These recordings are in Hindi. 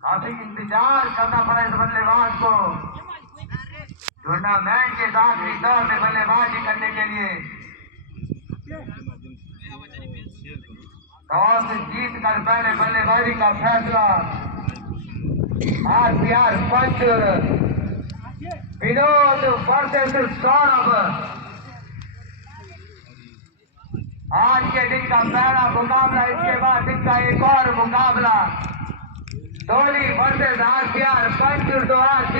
काफी इंतजार करना पड़ा इस बल्लेबाज को टूर्नामेंट के आखिरी दौर में बल्लेबाजी करने के लिए। टॉस जीत कर पहले बल्लेबाजी का फैसला आरपीआर पंच विनोद वर्सेस सौरभ। आज के दिन का पहला मुकाबला, इसके बाद दिन का एक और मुकाबला धोनी वर्सेस आरपीआर पंच। तो आज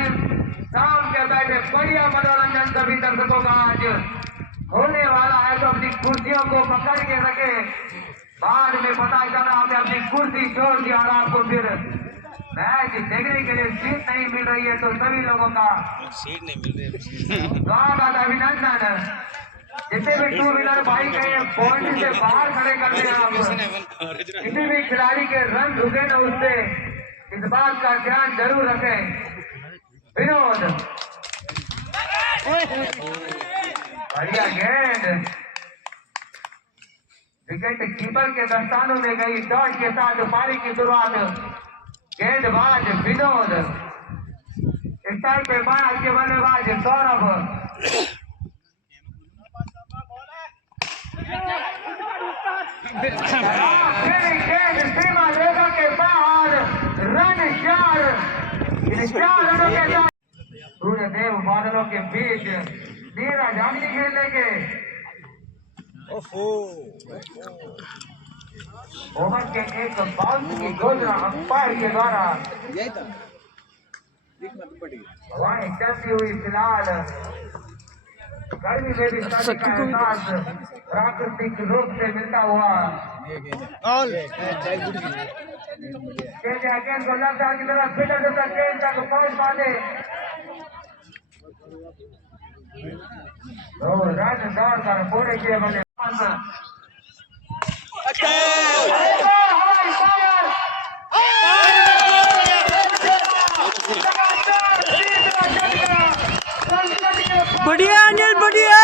शाम के बैठे बढ़िया मनोरंजन सभी दर्शकों का आज होने वाला है, तो अपनी कुर्सियों को पकड़ के रखे। बाद में पता चला आपने अपनी कुर्सी छोड़ दी और आपको फिर मैच देखने के लिए सीट नहीं मिल रही है, तो सभी लोगों का सीट नहीं मिल रही है। स्वागत, अभिनंदन। जितने भी टू व्हीलर बाइक है पॉइंट से बाहर खड़े कर दे आप। किसी भी खिलाड़ी के रन रुके ना, उससे इस बात का ध्यान जरूर रखें। विनोद, बढ़िया गेंद, विकेट कीपर के दस्तानों में गई। डॉट के साथ पारी की शुरुआत गेंदबाज विनोद, स्टाइल पे बाहर के बल्लेबाज सौरभ। गेंद सीमा रेखा के बाहर, रन 4। इन 4 रनों के साथ सूर्यदेव बादलों के बीच नीरज जानी खेलने के ओवर के एक बाउंस की घोषणा अंपायर के द्वारा हवाएं चलती हुई फिलहाल गर्मी में भी सर्दी का एहसास प्राकृतिक रूप से मिलता हुआ गेंद को लफ्ज़ की तरफ फिटर गेंद तक पहुंच पाते रन दौड़ कर पूरे किए बने। बढ़िया अनिल, बढ़िया।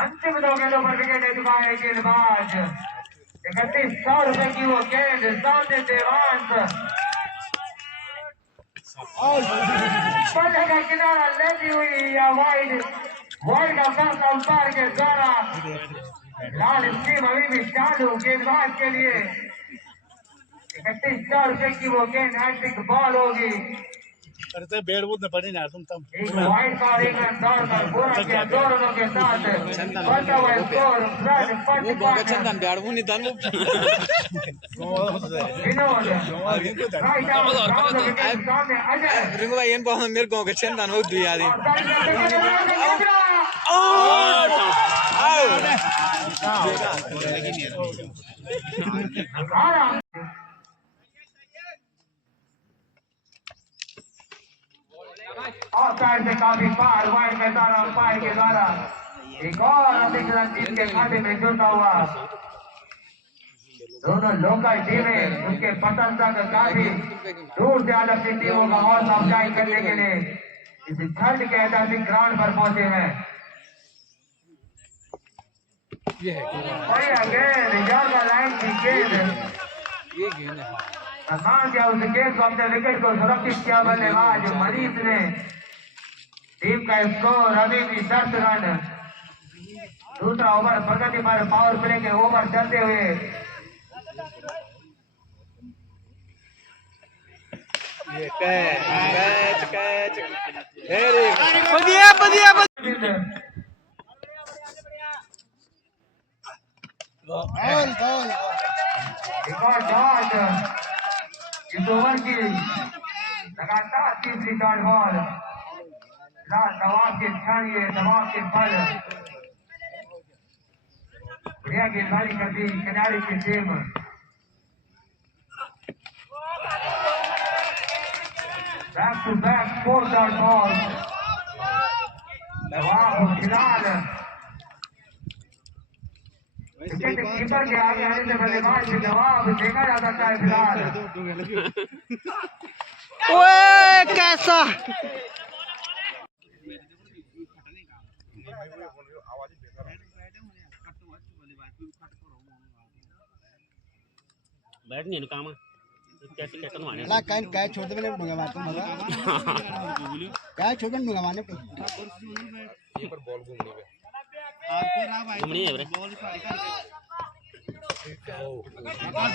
अंतिम 2 गेंदों पर विकेट ले चुका है गेंदबाज। 3100 रुपए की वो गेंद सामने देवांश पौधे का किनारा लेती हुई या वाइड का फैसला अंपायर के द्वारा। लाल स्ट्रीम अभी भी चालू गेंदबाज के लिए। 3100 रुपए की वो गेंद हैट्रिक बॉल होगी। अरे बेड़ बूद में पड़ी ना तुम एक वाइड का और एक रन दौड़ कर पूरा किया 2 रनों के साथ। बढ़ता हुआ स्कोर चंदन ब्याड़ू नहीं था विनोद राइट आउट सामने अजय रिंगो भाई इनको मेरे को के चंदन वो दिया दी और साइड से काफी पार वाइड में द्वारा अंपायर के द्वारा एक और अधिक रन टीम के खाते में जुड़ता हुआ। दोनों लोकल टीमें उनके प्रशंसक काफी दूर से आज अपनी टीमों का हौसला अफजाई करने के लिए इस ठंड के ऐतिहासिक ग्राउंड पर पहुंचे हैं। बढ़िया गेंद, ज्यादा लाइन की गेंद, सम्मान किया उस गेंद को, अपने विकेट को सुरक्षित किया बल्लेबाज मनीष ने। टीम का स्कोर अभी भी 10 रन। दूसरा ओवर प्रगति पर पावर प्ले के ओवर चलते हुए बढ़िया बढ़िया एक और डॉट इस ओवर की लगातार तीसरी डॉट बॉल। दबाव के छानिए, दबाव के बल बढ़िया गेंदबाजी करती खिलाड़ी की टीम। Back to back 4 dot ball. दबाव फिलहाल विकेट कीपर के आगे आने से बल्लेबाज से जवाब देखा जा सकता है फिलहाल। ओए कैसा बैठ नहीं काम कैसे क्या करवाने ला काय छोड़ दे मैंने डूंगा मारता मजा काय छोड़ दे डूंगा मारने घूमनी है रे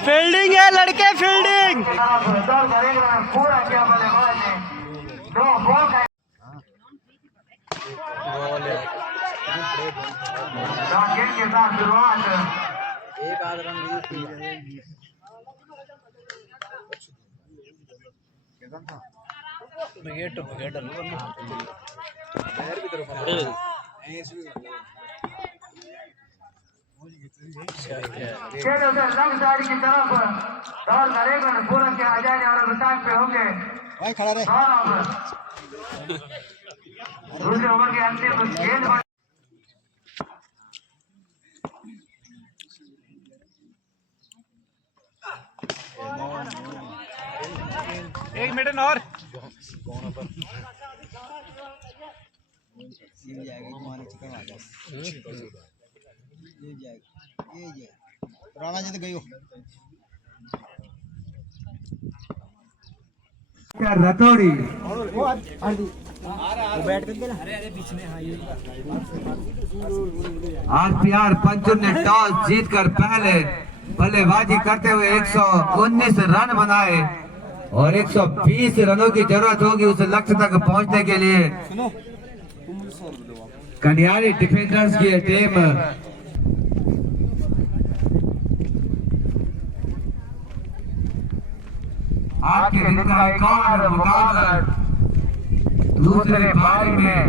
फील्डिंग है लड़के फील्डिंग दौड़ करेगा पूरा किया बल्लेबाज ने दो बॉल का गेंद के साथ शुरुआत एक आध रन विकेट विकेट खेल उधर लग साइड की तरफ दौड़ करेगा पूरा के आ जाएंगे और विकास पे होंगे भाई खड़ा रहे और अब दूसरे ओवर के अंतिम गेंद एक मिनट और ये जाएगा घुमाने चिकन आ जाए ये जाएगा राणा जी तो गई हो रतौड़ी आरपीआर पंचू ने टॉस जीतकर पहले बल्लेबाजी करते हुए 119 रन बनाए और 120 रनों की जरूरत होगी उस लक्ष्य तक पहुंचने के लिए। कन्यारी डिफेंडर्स की टीम आपके दिन का एक और मुकाबला दूसरे पारी में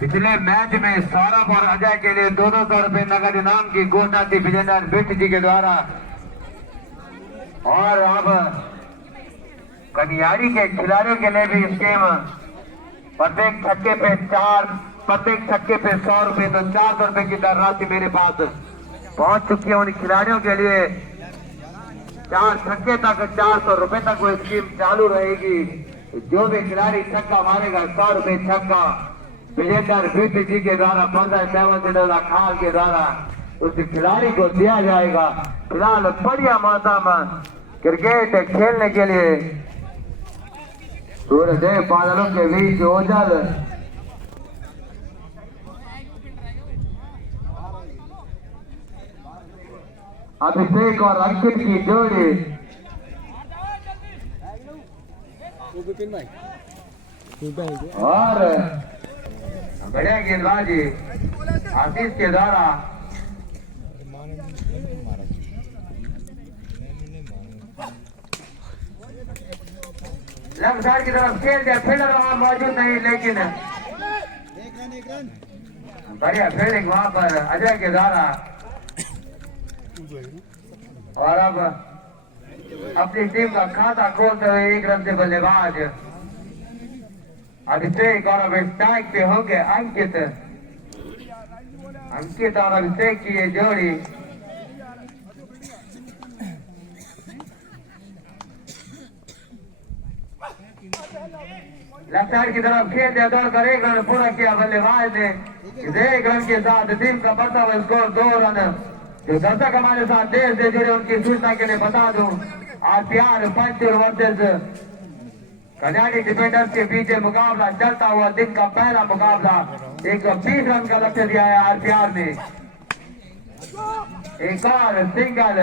पिछले मैच में सौरभ और अजय के लिए 200 रुपए नगद इनाम की घोषणा थी विजेंद्र बिट्ट जी के द्वारा और अब कन्यारी के खिलाड़ियों के लिए भी स्कीम प्रत्येक छक्के पे 100 रुपए तो 400 रुपए की धनराशि मेरे पास पहुंच चुकी है। उन खिलाड़ियों के लिए 4 छक्के तक 400 रुपए तक वो स्कीम चालू रहेगी। जो भी खिलाड़ी छक्का मारेगा 100 रुपए छक्का विजेंद्र बिट्ट जी के द्वारा 15 खाल के द्वारा उस खिलाड़ी को दिया जाएगा। फिलहाल बढ़िया मौसम क्रिकेट खेलने के लिए सूर्यदेव बादलों के बीच ओझल अभिषेक और अंकित की जोड़ी और बढ़िया गेंदबाजी आशीष के द्वारा लेफ्ट साइड की तरफ खेल दिया फील्डर वहां मौजूद नहीं लेकिन बढ़िया फील्डिंग वहां पर अजय के द्वारा और अब अपनी टीम का खाता खोलते हुए 1 रन से बल्लेबाज अभिषेक और अब स्ट्राइक पे होंगे अंकित और अभिषेक की ये जोड़ी लेफ्ट साइड की तरफ खेल दिया दौड़कर 1 रन पूरा किया बल्लेबाज ने। इस 1 रन के साथ टीम का बढ़ता हुआ स्कोर 2 रन। जो दर्शक हमारे साथ देश से जुड़े उनकी सूचना के लिए बता दूं RPR Panchur versus Kanyaari defenders के बीच मुकाबला चलता हुआ दिन का पहला मुकाबला 120 रन का लक्ष्य दिया है आरपीआर ने। एक और सिंगल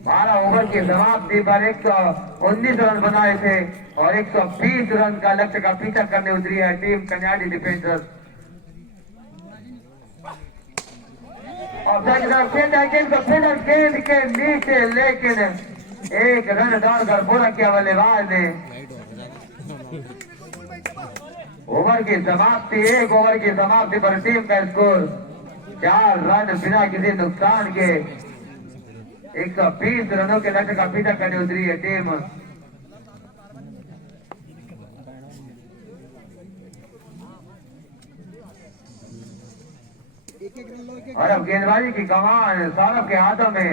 12 ओवर की समाप्ति पर 119 रन बनाए थे और 120 रन का लक्ष्य का पीछा करने उतरी है टीम कन्यारी डिफेंडर्स। और गेंद के नीचे लेकिन 1 रन दौड़कर पूरा किया बल्लेबाज ने। ओवर की समाप्ति 1 ओवर की समाप्ति पर टीम का स्कोर 4 रन बिना किसी नुकसान के 120 रनों के लक्ष्य का पीछा करने उतरी है टीम। और अब गेंदबाजी की कमान सौरभ के हाथों में।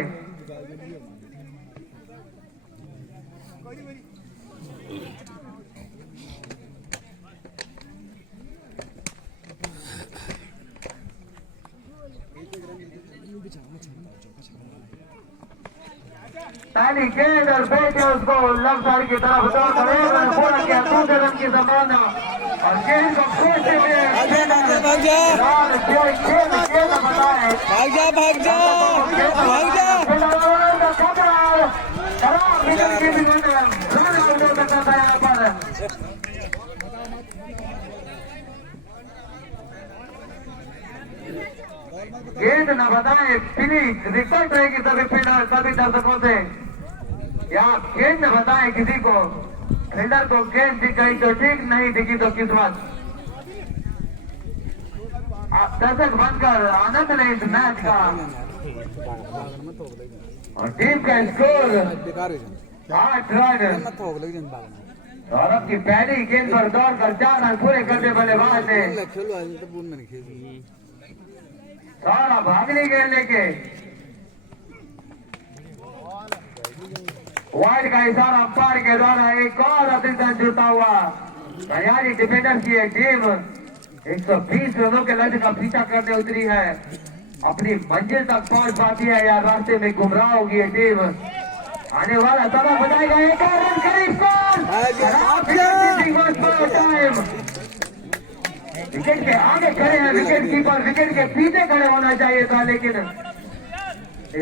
पहली गेंद और बेटे उसको लेफ्ट साइड की तरफ दौड़ करे पूरा किया 2 रन की संभावना और गेंद को फिर से भाग जा खेल बताए भाग जा भाग जा भाग जा गेंद न बताए फिनिश रिकॉर्ड रहेगी सभी फील्डर सभी दर्शकों से या गेंद न बताए किसी को फील्डर को गेंद दिख गई तो ठीक नहीं दिखी तो किस्मत आप दर्शक बनकर आनंद लें इस मैच का और टीम का स्कोर 8 रन सौरभ की पहली गेंद पर दौड़कर 4 रन पूरे करते बल्लेबाज ने सौरभ अगली गेंद लेके वाइड का इशारा अंपायर के द्वारा एक और अतिरिक्त रन जुटा हुआ तैयारी डिफेंडर की एक टीम 120 रनों के लक्ष्य का पीछा करने उतरी है अपनी मंजिल तक पहुंच पाती है या रास्ते में गुमराह होगी ये टीम आने वाला समय बताएगा एक और रन करीब टाइम विकेट के आगे खड़े हैं विकेट कीपर विकेट के पीछे खड़े होना चाहिए था लेकिन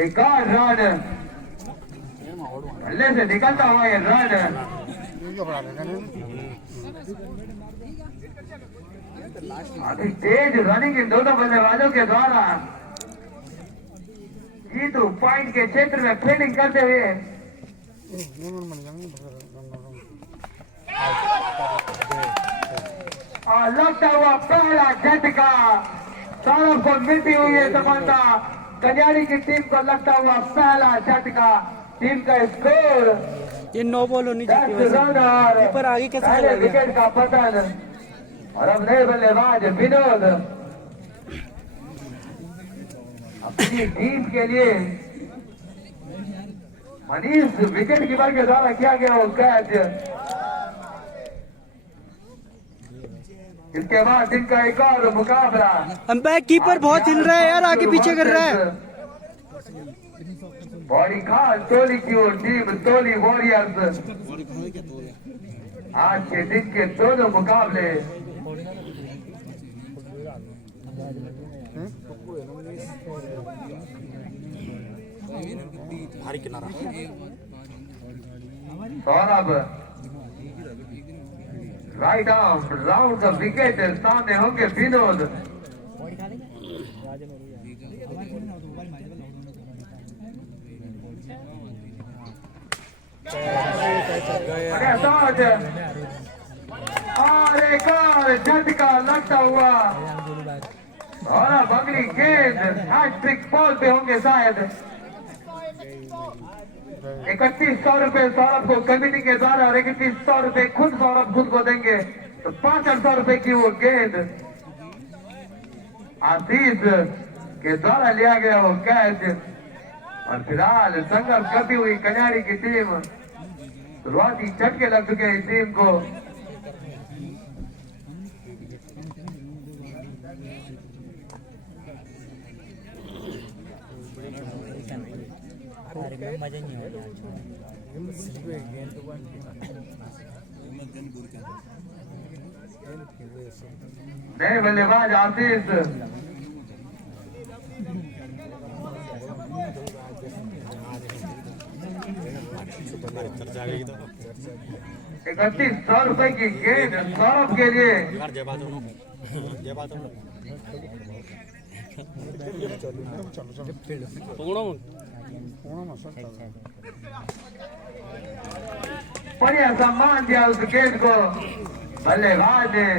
एक और रन बल्ले से निकलता हुआ ये रन अभी तेज रनिंग इन दोनों बल्लेबाजों के द्वारा जीतू पॉइंट के क्षेत्र में फील्डिंग करते हुए और लगता हुआ पहला झटका सौरभ को मिलती हुई है सफलता कल्याणी की टीम को लगता हुआ पहला झटका टीम का स्कोर ये 9 बॉल होनी चाहिए 10 रन और पर आगे कैसे पहले चला गया विकेट का पतन और अब नए बल्लेबाज विनोद अपनी टीम के लिए मनीष विकेट कीपर के द्वारा किया गया वो कैच इसके बाद इनका एक और मुकाबला अंपायर कीपर बहुत हिल रहा है यार आगे पीछे कर रहा है बॉडी खास टोली की ओर टीम टोली वॉरियर्स आज के दिन के दोनों मुकाबले भारी किनारा Saurabh right arm round the wicket सामने होंगे विनोद और एक और झटका लगता हुआ सौरभ अगली गेंद हैट्रिक बॉल पे होंगे शायद 3100 रुपए सौरभ को कमेटी के द्वारा और 3100 रुपए खुद सौरभ खुद को देंगे तो 500 रुपए की वो गेंद आशीष के द्वारा लिया गया वो कैच और फिलहाल संघर्ष करती हुई कल्याणी की टीम शुरुआती झटके लग चुके हैं इस टीम को मजा नहीं नए बल्लेबाज आशीष 3100 रुपए की गेंद सौरभ के लिए बढ़िया सम्मान दिया उस गेंद को बल्लेबाज ने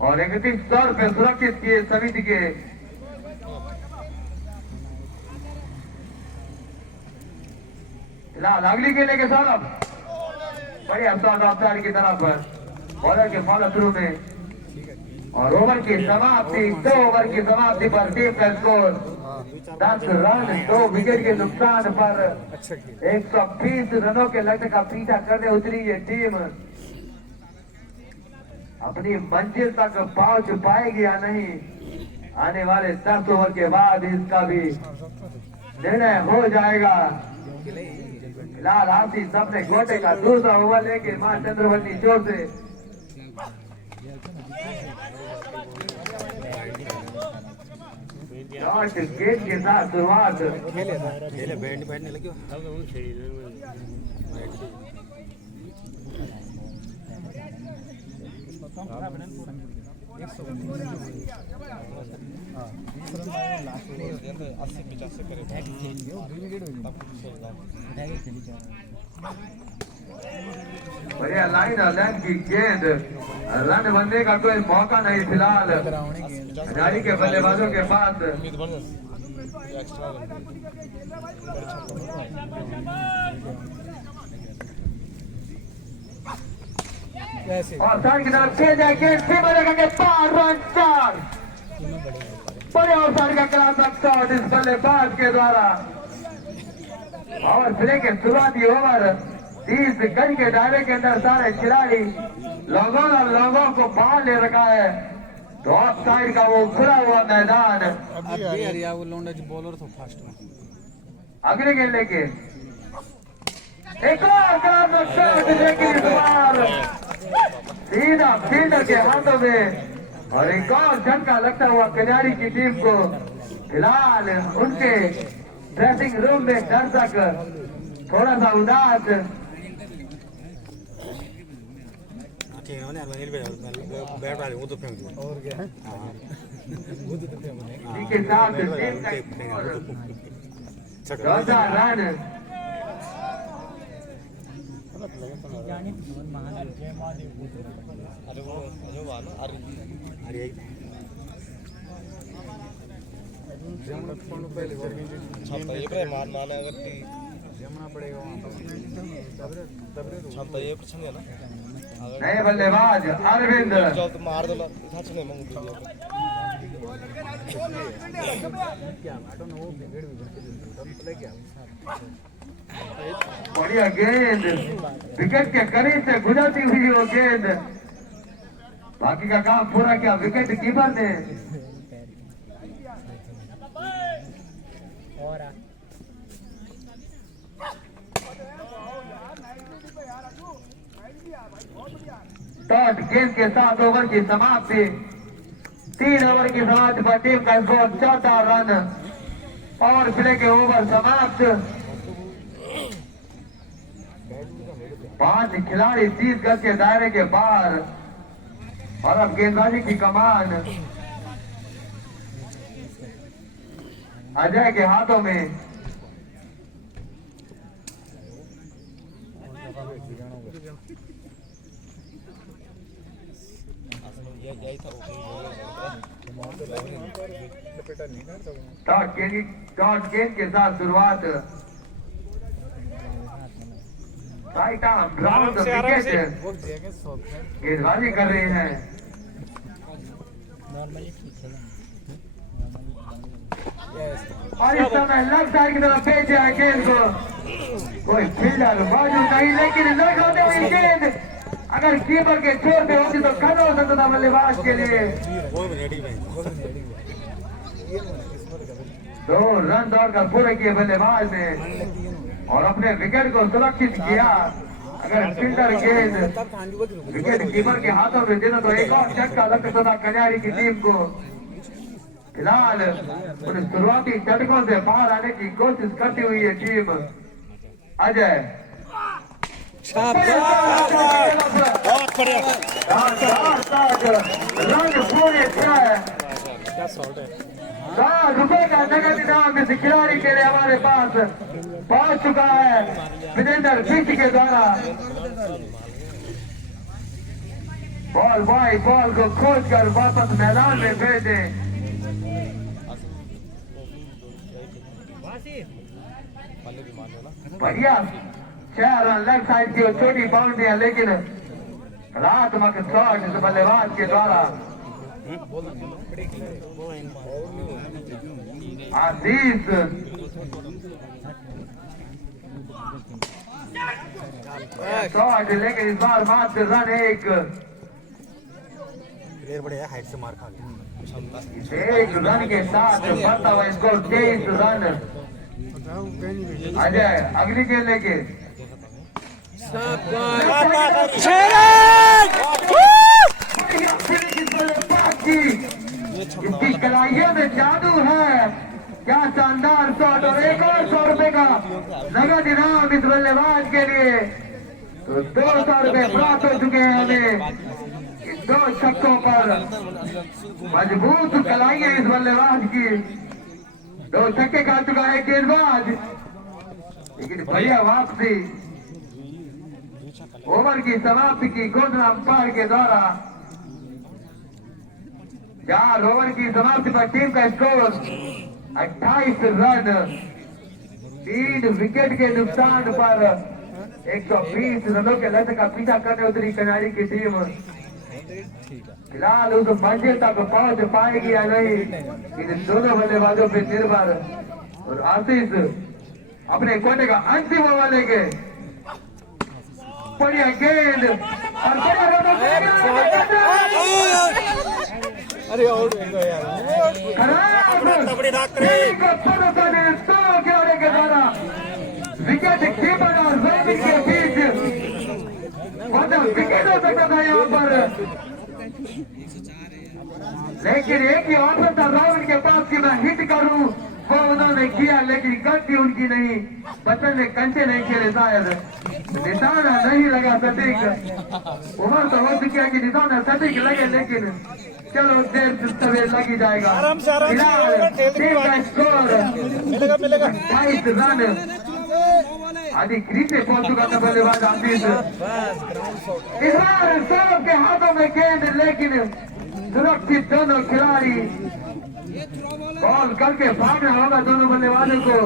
और 3100 रुपए सुरक्षित किए समिति के फिलहाल अगली गेंद के सौरभ बढ़िया शॉट ऑफ की तरफ बॉलर के फॉलो थ्रू में और ओवर की समाप्ति 2 ओवर की समाप्ति पर टीम का स्कोर 10 रन 2 विकेट के नुकसान पर 120 रनों के लक्ष्य का पीछा करने उतरी ये टीम अपनी मंजिल तक पहुंच पाएगी या नहीं आने वाले 10 ओवर के बाद इसका भी निर्णय हो जाएगा फिलहाल आशीष सबने गोटे का दूसरा ओवर लेके मां चंद्रवती चोर से शॉट गेंद के साथ शुरुआत। खेले बैठने लगे बढ़िया लाइन और लेंथ की गेंद, रन बनने का कोई मौका नहीं फिलहाल खिलाड़ी के बल्लेबाजों के पास। और साइड की तरफ खेल जाए गेंद सीमा के पार रन 4। बड़े और साइड का क्लासिक शॉट इस बल्लेबाज के द्वारा। और प्ले के शुरुआती ओवर 30 गज के दायरे के अंदर सारे खिलाड़ी लोगों और लोगों को बाहर ले रखा है। तो ऑफ साइड का वो खुला हुआ मैदान वो लौंडा जो बॉलर तो फास्ट में अगले गेंद लेके एक और क्लासिक शॉट, लेकिन इस बार सीधा फील्डर के हाथों में और एक और झटका लगता हुआ खिलाड़ी की टीम को। फिलहाल उनके ड्रेसिंग रूम में दर्शक थोड़ा सा उदास बैट वाले वो तो फेंक दिया और क्या के साथ चौथा रन। नए बल्लेबाज अरविंद बढ़िया गेंद, विकेट के करीब से गुजरती हुई वो गेंद। बाकी का काम पूरा किया विकेट कीपर ने। डॉट गेंद के साथ ओवर की समाप्ति। 3 ओवर की समाप्ति पर टीम का स्कोर 14 रन। और प्ले के ओवर समाप्त। 5 खिलाड़ी 30 गज के दायरे के बाहर और अब गेंदबाजी की कमान अजय के हाथों में। डॉट गेंद के साथ शुरुआत। राइट आर्म ग्राउंड विकेट गेंदबाजी कर रहे हैं। और इस समय लेफ्ट साइड की तरफ भेजे है गेंद को। कोई फील्डर मौजूद नहीं, लेकिन लग होते हुए गेंद अगर कीपर के छोर पे होती तो खत्म हो सकता था बल्लेबाज के लिए। 2 रन दौड़कर पूरे किए बल्लेबाज ने और अपने विकेट को सुरक्षित किया। अगर फील्डर गेंद विकेट कीपर के हाथों में देना तो एक और झटका लग सकता था कन्यारी की टीम को। फिलहाल उन शुरुआती झटकों से बाहर आने की कोशिश करती हुई है टीम। अजय रन पूरे 10 रुपए का नगद इनाम इस खिलाड़ी के लिए हमारे पास पहुंच चुका है विजेंद्र फिश के द्वारा। बॉल बॉय बॉल को खोज कर वापस मैदान में भेज दे। बढ़िया 6 रन लेफ्ट साइड की छोटी बाउंड्री है, लेकिन रातमक शॉट इस बल्लेबाज के द्वारा। आशीष शॉट, लेकिन इस बार मात्र रन 1। बड़े हाइट से मार खा गया। 1 रन के साथ बढ़ता हुआ स्कोर 23 रन। आ जाए अगली गेंद लेके इसकी कलाइयों में जादू है। क्या शानदार शॉट और एक और 100 रुपए का नगद इनाम इस बल्लेबाज के लिए। तो 200 रुपए प्राप्त हो चुके हैं हमें इन 2 छक्कों पर। मजबूत कलाइयां इस बल्लेबाज की। 2 छक्के खा चुका है गेंदबाज, लेकिन बढ़िया वापसी। ओवर की समाप्ति की घोषणा अंपायर के द्वारा। 4 ओवर की समाप्ति पर टीम का स्कोर 28 रन। 3 विकेट के नुकसान पर 120 रनों के लक्ष्य का पीछा करने उतरी कनारी की टीम। फिलहाल उस मंजिल तक पहुंच पाएगी या नहीं, इन दोनों बल्लेबाजों पे निर्भर। और आशीष अपने कोने का अंतिम ओवर लेंगे। बढ़िया गेंद और अरे और यार के द्वारा विकेट कीपर और जमीन के बीच विकेट हो सकता था यहाँ पर, लेकिन एक ही ऑप्शन था राहुल के पास कि मैं हिट करूं, वो उन्होंने किया, लेकिन गलती उनकी नहीं। बच्चन ने कंचे नहीं खेले, शायद निशाना नहीं लगा सटीक। उम्र तो हो चुकी है कि निशाना सटीक लगे, लेकिन चलो देर सवेर लगी जाएगा। फिलहाल टीम का स्कोर 28 रन। आदि क्रीज पहुंच चुका था बल्लेबाज आशीष। इस बार सौरभ के हाथों में गेंद, लेकिन सुरक्षित दोनों खिलाड़ी। बॉल करके भागना होगा दोनों बल्लेबाजों को।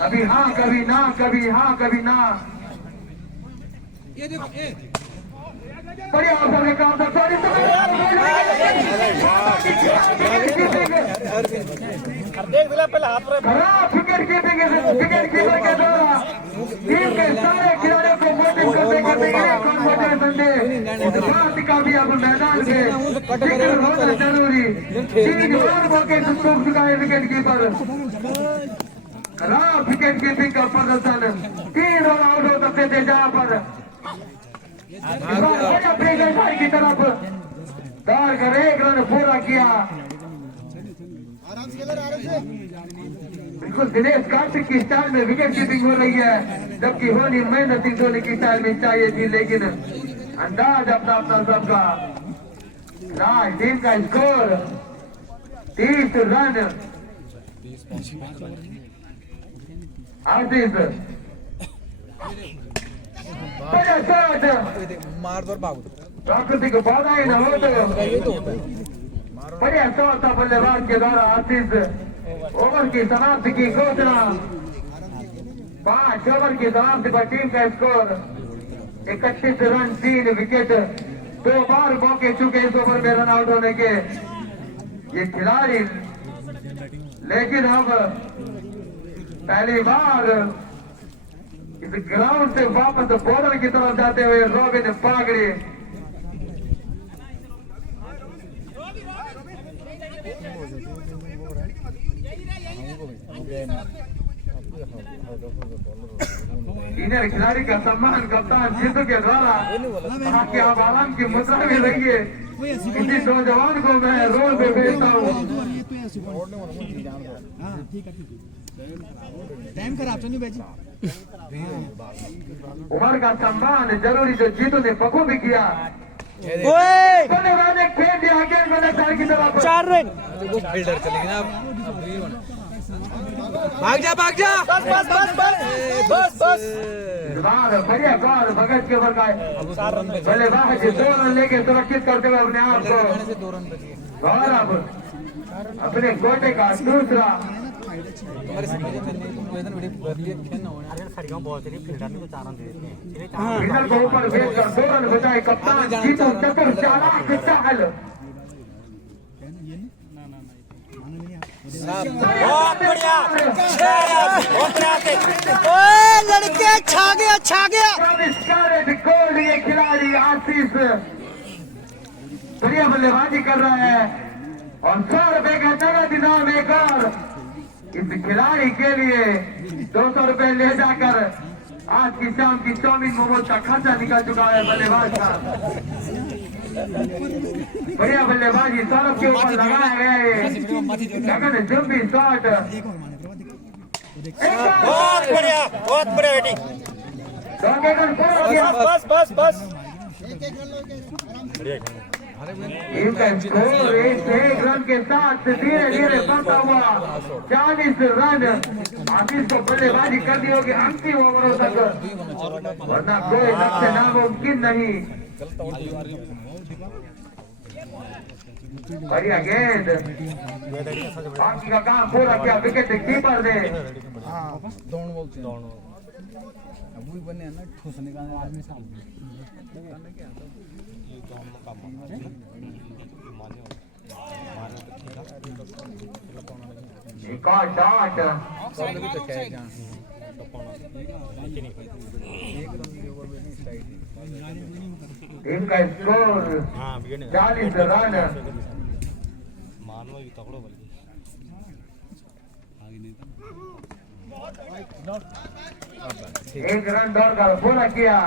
कभी हाँ कभी ना, कभी हाँ कभी ना। बढ़िया अवसर में काम था। खराब विकेट कीपिंग विकेट कीपर के द्वारा टीम के सारे खिलाड़ियों को मोटिव करने का भी अब मैदान में जिक्र होना जरूरी। 3 बार मौके से चूक चुका है विकेट कीपर। खराब विकेट कीपिंग का प्रदर्शन। 3 रन आउट हो सकते थे जहां पर की तरफ दौड़ कर 1 रन पूरा किया। बिल्कुल दिनेश कार्तिक की स्टाइल में विकेट कीपिंग हो रही है, जबकि होनी महेंद्र सिंह धोनी की स्टाइल में चाहिए थी, लेकिन अंदाज अपना अपना सबका। टीम का स्कोर 30 रन। आशीष मार दो भाग प्राकृतिक बाधा ही न हो तो बढ़िया शॉट था बल्लेबाज के द्वारा। आशीष ओवर की समाप्ति की घोषणा। 5 ओवर की समाप्ति पर टीम का स्कोर 31 रन 3 विकेट। 2 बार मौके चुके इस ओवर में रन आउट होने के ये खिलाड़ी, लेकिन अब पहली बार इस ग्राउंड से वापस बॉर्डर की तरफ जाते हुए रॉबिन पागड़ी। सीनियर खिलाड़ी का सम्मान कप्तान सिद्धू के द्वारा कि आप आराम की मुद्रा में रहिए। किसी नौजवान को मैं रोड पे भेजता हूँ। टाइम खराब तो नहीं बेची। उमर का सम्मान जरूरी, जो जीतू ने पको भी किया। खेल दिया की तरफ 4 रन। फील्डर चलेंगे ना, भाग जा बस बढ़िया कॉल भगत के ऊपर का बल्लेबाज 2 रन लेके सुरक्षित करते हुए अपने आप को। गौरव अपने गोटे का दूसरा। फील्डर को ऊपर भेजकर 2 रन बचाए कप्तान जीतू चतुर चालाक चाहल। बहुत बढ़िया लड़के छा गया। गोल ये खिलाड़ी आशीष बढ़िया बल्लेबाजी कर रहा है और 100 रुपए का नगद इनाम एक और इस खिलाड़ी के लिए 200 रुपए ले जाकर आज की शाम की चाउमीन मोमोज का खर्चा निकल चुका है बल्लेबाज का। बढ़िया बल्लेबाजी सौरभ के ऊपर लगाया गया है गगन जुम्बी शॉट। बहुत बढ़िया बैटिंग। बस टीम का स्कोर 1 रन के साथ धीरे धीरे बढ़ता हुआ 40 रन। आशीष को बल्लेबाजी करनी होगी अंतिम ओवरों तक, वरना कोई लक्ष्य नामुमकिन नहीं। बढ़िया गेंद, बाकी का काम पूरा किया विकेट कीपर ने। एक और शॉट, टीम का स्कोर 40 रन। एक रन दौड़कर पूरा किया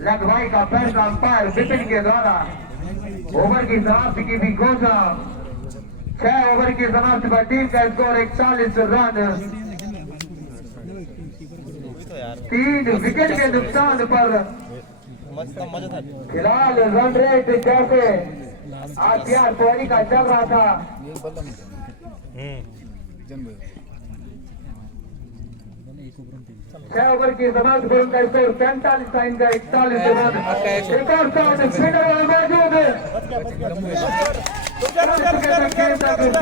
लगवाई का पहला अंपायर विपिन के द्वारा। ओवर की समाप्ति की भी घोषणा। 6 ओवर की समाप्ति पर टीम का स्कोर 41 रन। 3 विकेट के नुकसान पर फिलहाल रन रेट जैसे आरपीआर कोहली का चल रहा था 6 ओवर की समाप्ति पर उनका स्कोर 45 था, इनका 41 रन। एक और शॉट फील्डर मौजूद है,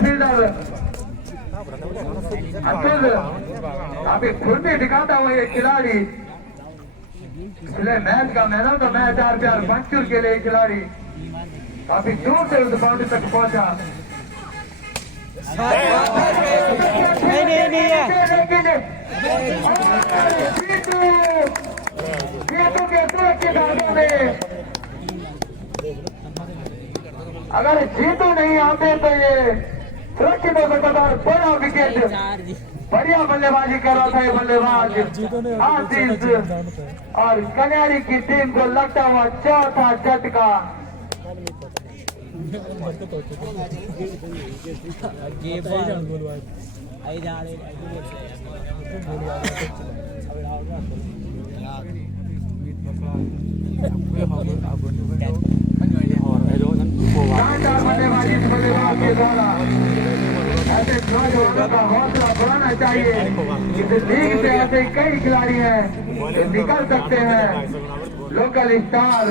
फील्डर अतुल अभी फुर्ती दिखाता हुआ ये खिलाड़ी। पिछले मैच का मैन ऑफ द मैच आरपीआर बंचूर के लिए खिलाड़ी काफी दूर से उस बाउंड्री तक पहुंचा। अगर जीतू नहीं आते तो ये सुरक्षित हो सकता था। बड़ा विकेट, बढ़िया बल्लेबाजी कर रहा था ये बल्लेबाज आशीष, और कन्यारी की टीम को लगता हुआ चौथा झटका। शानदार बल्लेबाजी बल्लेबाज के द्वारा। ऐसे नौजवानों का हौसला बढ़ाना चाहिए। इस लीग से ऐसे कई खिलाड़ी हैं जो निकल सकते हैं, लोकल स्टार।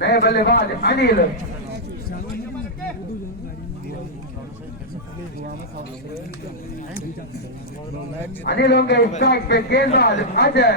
नए बल्लेबाज अनिल, अनिल होंगे स्ट्राइक पे। गेंदबाज अजय,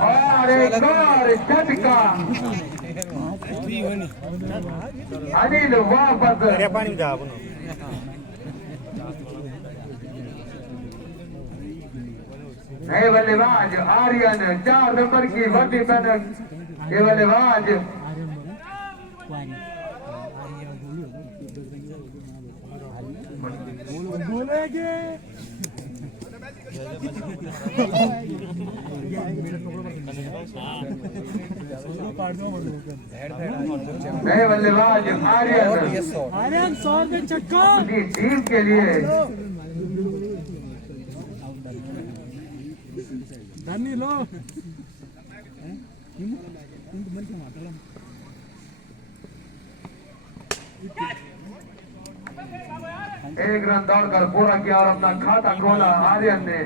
और एक और झटका। अनिल वापस। नए बल्लेबाज आर्यन, 4 नंबर की वर्दी पहने ये बल्लेबाज। नए बल्लेबाज आर्यन 100 के चक्का अपनी टीम के लिए। एक रन दौड़कर पूरा किया और अपना खाता खोला आर्यन ने।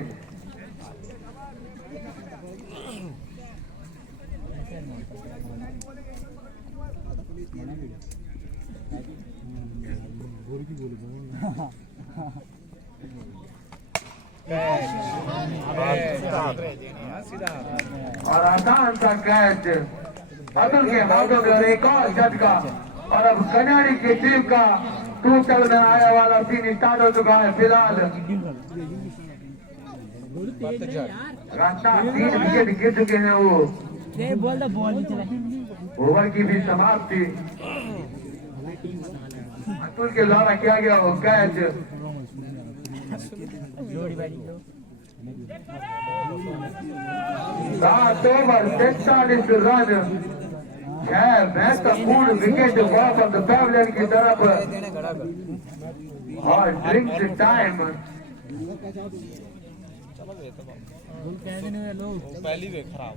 और आसान सा कैच अतुल के हाथों में और एक और झटका और अब कन्याड़ी की टीम का टूटल में आया वाला सीन स्टार्ट हो चुका है। फिलहाल रास्ता 3 विकेट गिर चुके हैं। वो ओवर की भी समाप्ति अतुल के द्वारा किया गया वो कैच। 7 ओवर 43 रन 6 महत्वपूर्ण विकेट वापस पैवलियन की तरफ और ड्रिंक्स टाइम। पहली वे खराब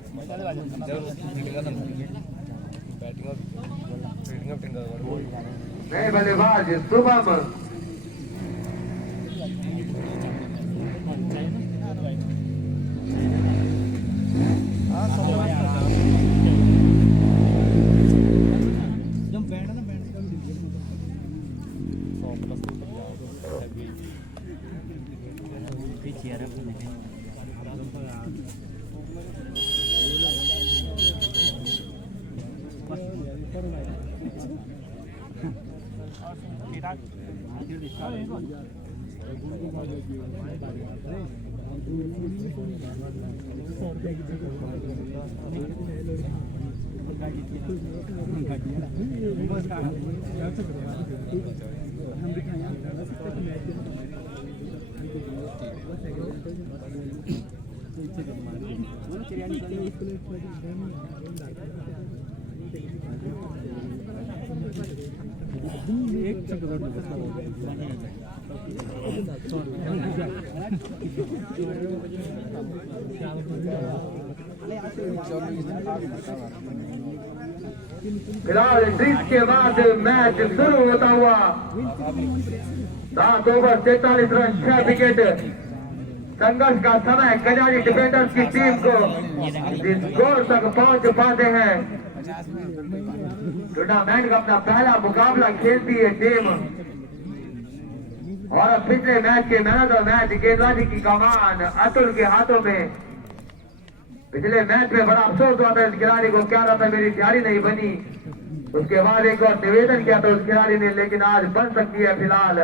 नए बल्लेबाज शुभम फिलहाल ड्रिंक्स के बाद मैच शुरू होता हुआ 7 ओवर 43 रन 6 विकेट। संघर्ष का समय कजारी डिफेंडर्स की टीम को स्कोर तक पहुंच पाते हैं। टूर्नामेंट का अपना पहला मुकाबला खेलती है टीम और पिछले मैच के मैन ऑफ मैच गेंदबाजी की कमान अतुल के हाथों में। पिछले मैच में बड़ा अफसोस हुआ था इस खिलाड़ी को, क्या रहा था मेरी तैयारी नहीं बनी। उसके बाद एक और निवेदन किया था उस खिलाड़ी ने, लेकिन आज बन सकती है। फिलहाल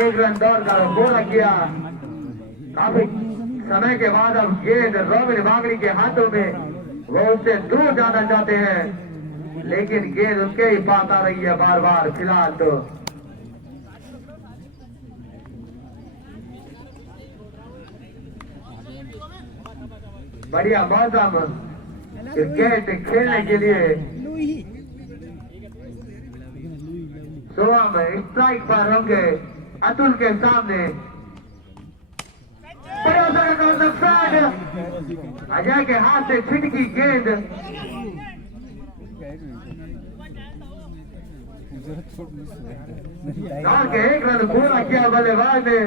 एक रन दौड़कर बोला किया। काफी समय के बाद अब गेंद रॉबिन बागड़ी के हाथों में, वो उससे दूर जाना चाहते हैं लेकिन गेंद उसके ही पास आ रही है बार बार। फिलहाल तो बढ़िया मौसम क्रिकेट खेलने के लिए। सोहम स्ट्राइक पर होंगे अतुल के सामने। अजय के हाथ से छिटकी गेंद के 1 रन पूरा किया बल्लेबाज ने।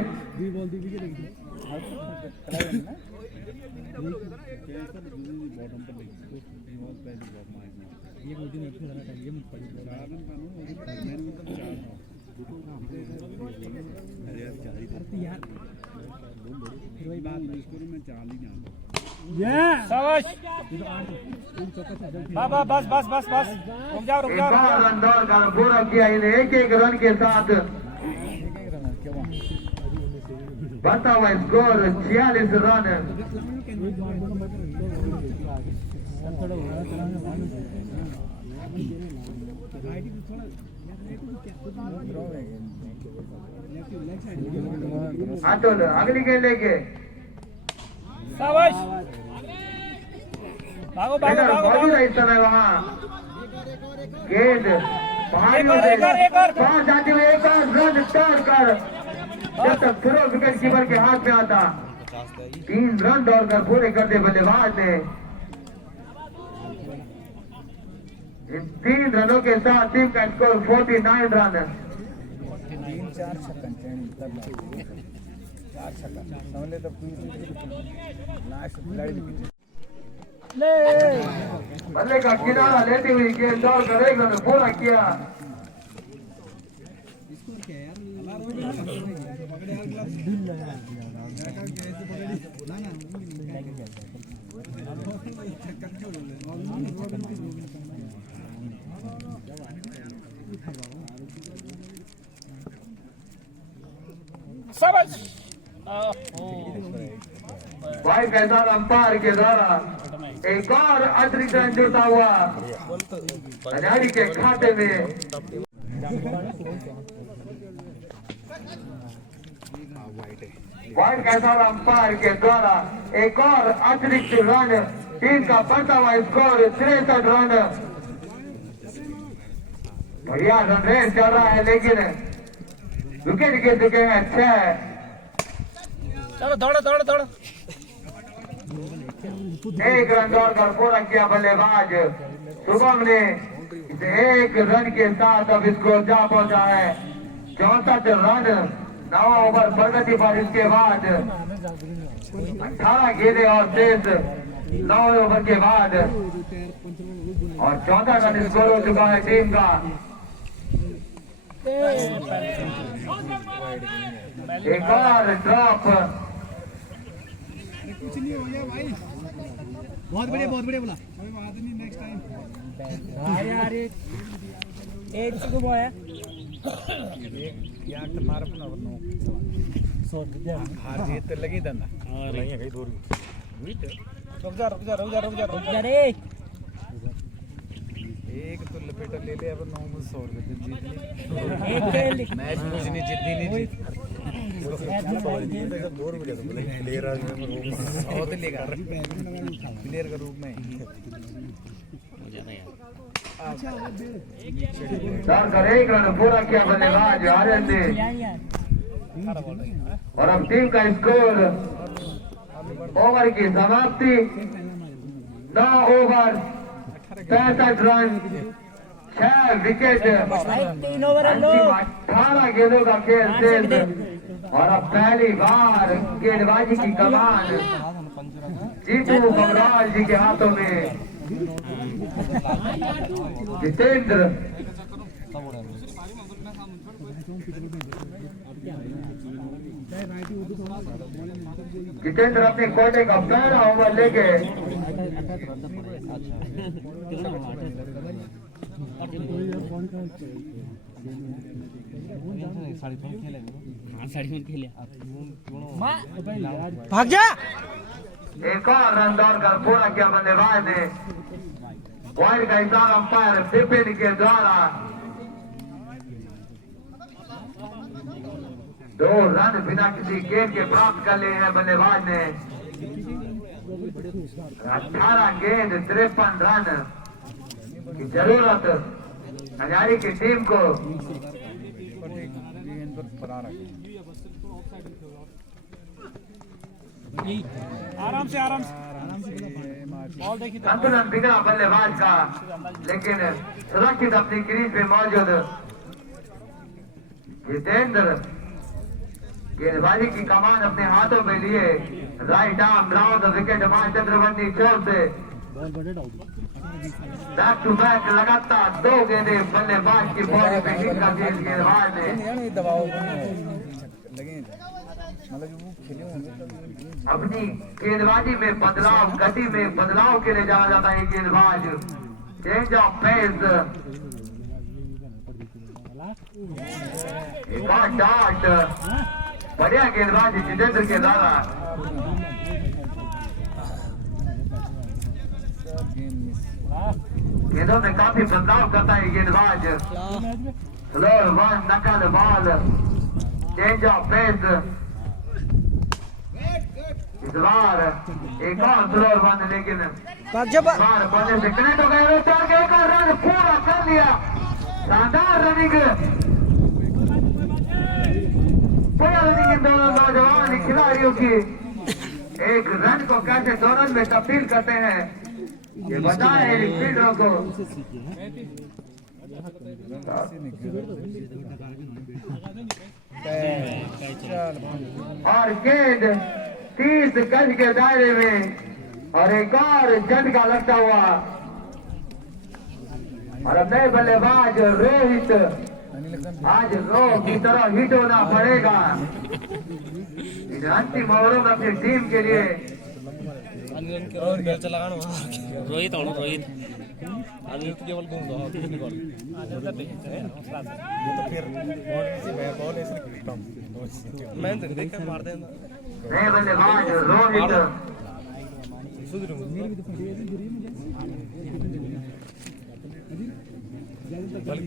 बस बस बस बस रुक जाओ रुक जाओ। रन दौड़कर पूरा किया इन्हें 1-1 रन के साथ। बढ़ता हुआ स्कोर 46 रन। अतुल अगली गेंद लेके शाबाश, भागो भागो भागो मौजूद है इस समय वहाँ। गेंद पहाड़ियों से पास जाते हुए एक और रन दौड़कर, जब तक फिरोज विकेट कीपर के हाथ में आता 3 रन दौड़कर पूरे कर दे बल्लेबाज ने। इन 3 रनों के साथ टीम का स्कोर 49 रन। बल्ले का किनारा लेते हुए गेंद दौड़ कर एक रन पूरा किया। शाबाश भाई कैसा अंपायर के द्वारा एक और अतिरिक्त रन जुड़ता हुआ खिलाड़ी के खाते में। वाइड कैसा अंपायर के द्वारा एक और अतिरिक्त रन, टीम का बढ़ता हुआ स्कोर 63 रन। बढ़िया रन रेस चल रहा है लेकिन विकेट गिर चुके हैं 6। चलो दौड़ो दौड़ो दौड़ो। एक रन दौड़कर पूरा किया बल्लेबाज शुभम ने। इसे एक रन के साथ अब स्कोर जा पहुंचा है 64 रन 9 ओवर प्रगति पर। इसके बाद 18 गेंदें और शेष 9 ओवर के बाद और 14 रन स्कोर हो चुका है टीम का। एक और ड्रॉप। बहुत बढ़िया बोला। कोई बात नहीं, नेक्स्ट टाइम। अरे एक से घुमा है यार तुम्हारा अपना हार जीत तो लगी धंधा रुक जा रुक जा रुक जा रुक जा रुक जा रे। एक तो लपेटा ले ले, अब 9 में 100 रुपए जीत एक खेल ले। मैच कुछ नहीं जीतनी नहीं जीत प्लेयर का रूप में एक रन पूरा किया बल्लेबाज आर्यन ने। और अब टीम का स्कोर ओवर की समाप्ति 9 ओवर 65 रन 6 विकेट 3 ओवर 18 गेंदों का खेल शेष। और अब पहली बार गेंदबाजी की कमान जीतू बमराल जी के हाथों में। जितेंद्र अपने कोटे का पहला ओवर लेके भाग जा। एक और रन दौड़कर पूरा किया बल्लेबाज ने। वाइड का इशारा अंपायर विपिन के द्वारा 2 रन बिना किसी गेंद के प्राप्त कर लिए हैं बल्लेबाज ने। 18 गेंद 53 रन की जरूरत हजारी की टीम को। आराम से बॉल देखिए। संतुलन बिगड़ा बल्लेबाज का, लेकिन सुरक्षित अपनी क्रीज पे मौजूद जितेंद्र गेंदबाजी की कमान अपने हाथों में लिए राइट आर्म राउंड विकेट मार चंद्रवंती चौक से बैक टू बैक लगातार 2 गेंदे बल्लेबाज की बॉडी पे हिट कर दी गेंदबाज ने। अपनी गेंदबाजी में बदलाव, गति में बदलाव के लिए जाना जाता है गेंदबाज। चेंज ऑफ पेस, एक और डॉट। बढ़िया गेंदबाज जितेंद्र के द्वारा। गेंदों में काफी बदलाव करता है गेंदबाज। स्लोअर वन नकल बॉल, चेंज ऑफ पेस। इस बार एक और स्लोअर वन, लेकिन बार बल्ले से कनेक्ट हो गए। एक और रन पूरा कर लिया। शानदार रनिंग, पूरा रनिंग इन दोनों नौजवान खिलाड़ियों की। एक रन को कैसे 2 रन में तब्दील करते हैं ये बताए फील्डरों को। और गेंद 30 गज के दायरे में और एक और झटका लगता हुआ और अब नए बल्लेबाज रोहित आज रो की तरह हिट होना पड़ेगा इन अंतिम ओवरों में अपनी टीम के लिए। रोहित और रोहित अनिल तो केवल घूम रहा है निकल तो फिर मैं बॉल ऐसे कम मैं देख के मार देना नए बल्लेबाज रोहित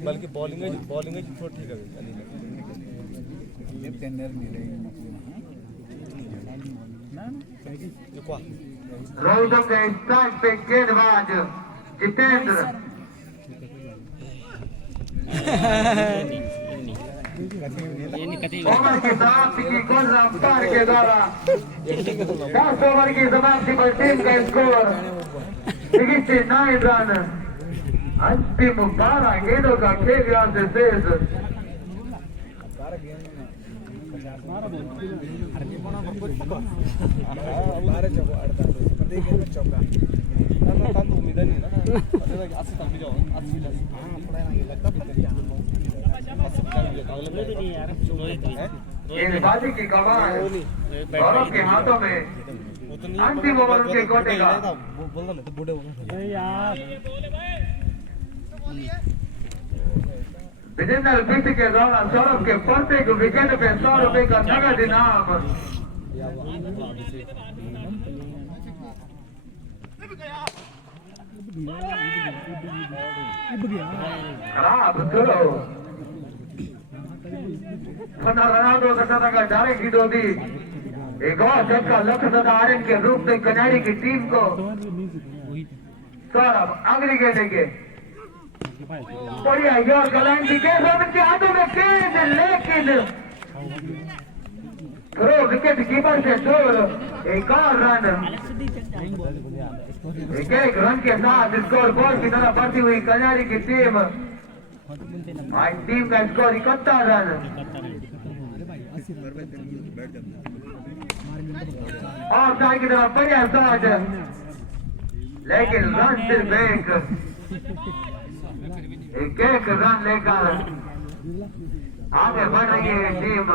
बल्कि बॉलिंग थोड़ा ठीक है अनिल टेंडर मिले रोहितों के स्ट्राइक पे गेंदबाज जितेंद्र ओवर की समाप्ति की गोल रफ्तार के द्वारा 10 ओवर की समाप्ति पर टीम का स्कोर 69 रन। अंतिम 12 गेंदों का खेल यहाँ से शेष। गेंदबाजी की कमान गौरव के हाथों में। अंतिम ओवर के कोटे का विजेंद्र विश्व के द्वारा सौरभ के प्रत्येक विकेट पे 100 रुपए का नगद इनाम। खराब करो रोनाल्डो का डायरेक्ट हिट होती। एक और झटका लखनऊ आर्यन के रूप में कनाडी की टीम को। सौरभ अगली गेंद के बढ़िया योर गलाइन की गेंद रोमिन के हाथों में गेंद लेकिन थ्रो विकेट कीपर से दूर। एक और रन एक रन के साथ स्कोर बोर्ड की तरफ बढ़ती हुई कनाडी की टीम। आज टीम का स्कोर 71 रन। और साइड की तरफ बढ़िया शॉट लेकिन रन सिर्फ एक रन लेकर आगे बढ़ रही है टीम।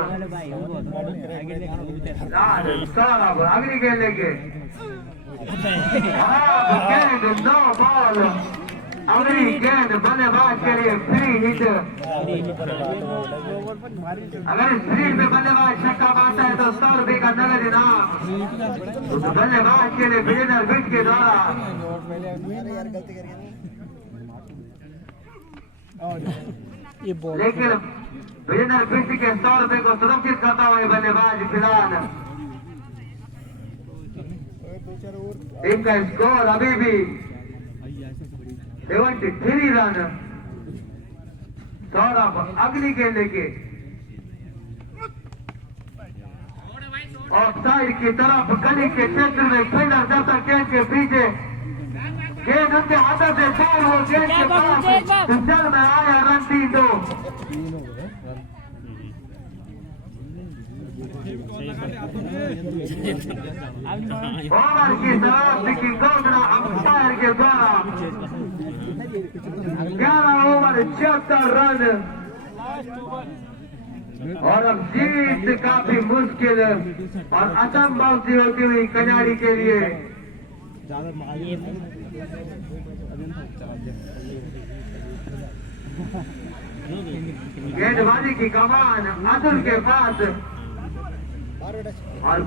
सौरभ अगली गेंद लेके गेंद 9 बॉल। अगली गेंद बल्लेबाज के लिए फ्री हिट। अगर स्क्रीन पे बल्लेबाज छक्का मारता है तो 100 रुपए का नगद इनाम तो बल्लेबाज के लिए विजेंद्र विश्व के द्वारा। लेकिन विजेंद्र विश्व के 100 रुपए को सुरक्षित करता हुआ बल्लेबाज फिलहाल। टीम का स्कोर अभी भी 73 रन। सौरभ अगली गेंद लेके और साइड की तरफ गली के क्षेत्र में फील्डर जब तक गेंद के पीछे गेंद उनके हाथों से दूर हो गेंद के पास जल में आया रन 3-2। ओवर की समाप्ति की घोषणा अंपायर के द्वारा। 11 ओवर 76 रन और अब जीत काफी मुश्किल और असंभव सी होती हुई कनाडी के लिए। गेंदबाजी की कमान अतुल के पास और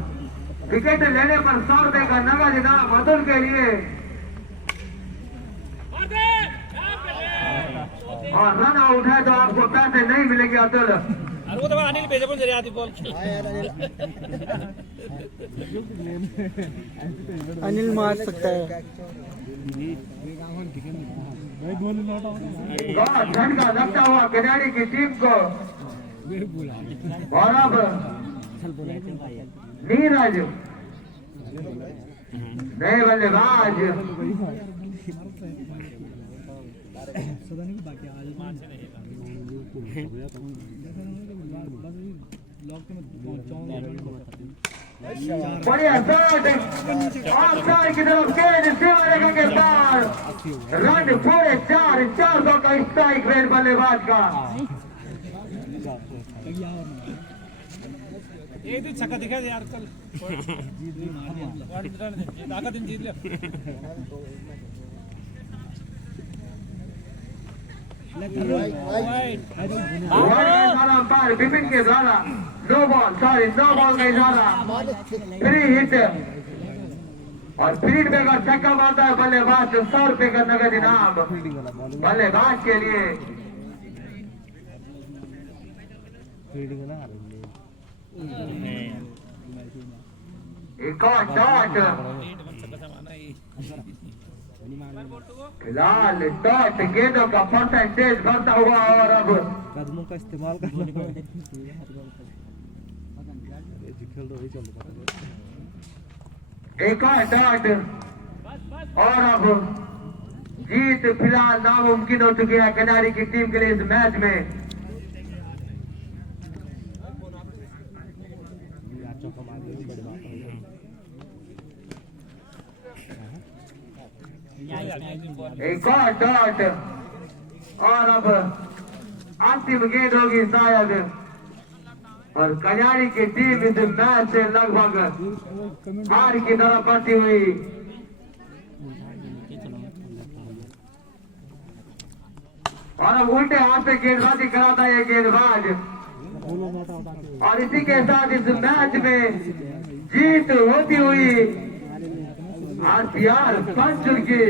विकेट लेने पर 100 रुपए का नगद इनाम अतुल के लिए। और रन आउट है तो आपको पैसे नहीं मिलेंगे अतुल। अनिल भेजे पण जरी आधी बॉल अनिल मार सकता है। झटका लगता हुआ कनाडी की टीम को और अब नीरज नए बल्लेबाज बढ़िया शॉट ऑफसाइड की तरफ गेंद सिमरेगा के पार रन पूरे 400 का स्ट्राइक रेट बल्लेबाज का एक दिन छक्का दिखा दे यार कल आखा दिन जीत लिया अंपायर विपिन के द्वारा नो बॉल का इशारा फ्री हिट और फील्ड में अगर छक्का मारता है बल्लेबाज तो 100 रुपए का नगद इनाम बल्लेबाज के लिए। एक और डॉट फिलहाल डॉट गेंदों का परसेंटेज बढ़ता हुआ और अब कदमों का इस्तेमाल करना एक और डॉट और अब जीत फिलहाल नामुमकिन हो चुकी है कनारी की टीम के लिए इस मैच में। एक और डॉट और अब अंतिम गेंद होगी शायद और कल्याणी की टीम इस मैच से लगभग हार की तरफ बढ़ती हुई। और अब उल्टे हाथ से गेंदबाजी कराता है गेंदबाज और इसी के साथ इस मैच में जीत होती हुई आरपीआर पंचुर की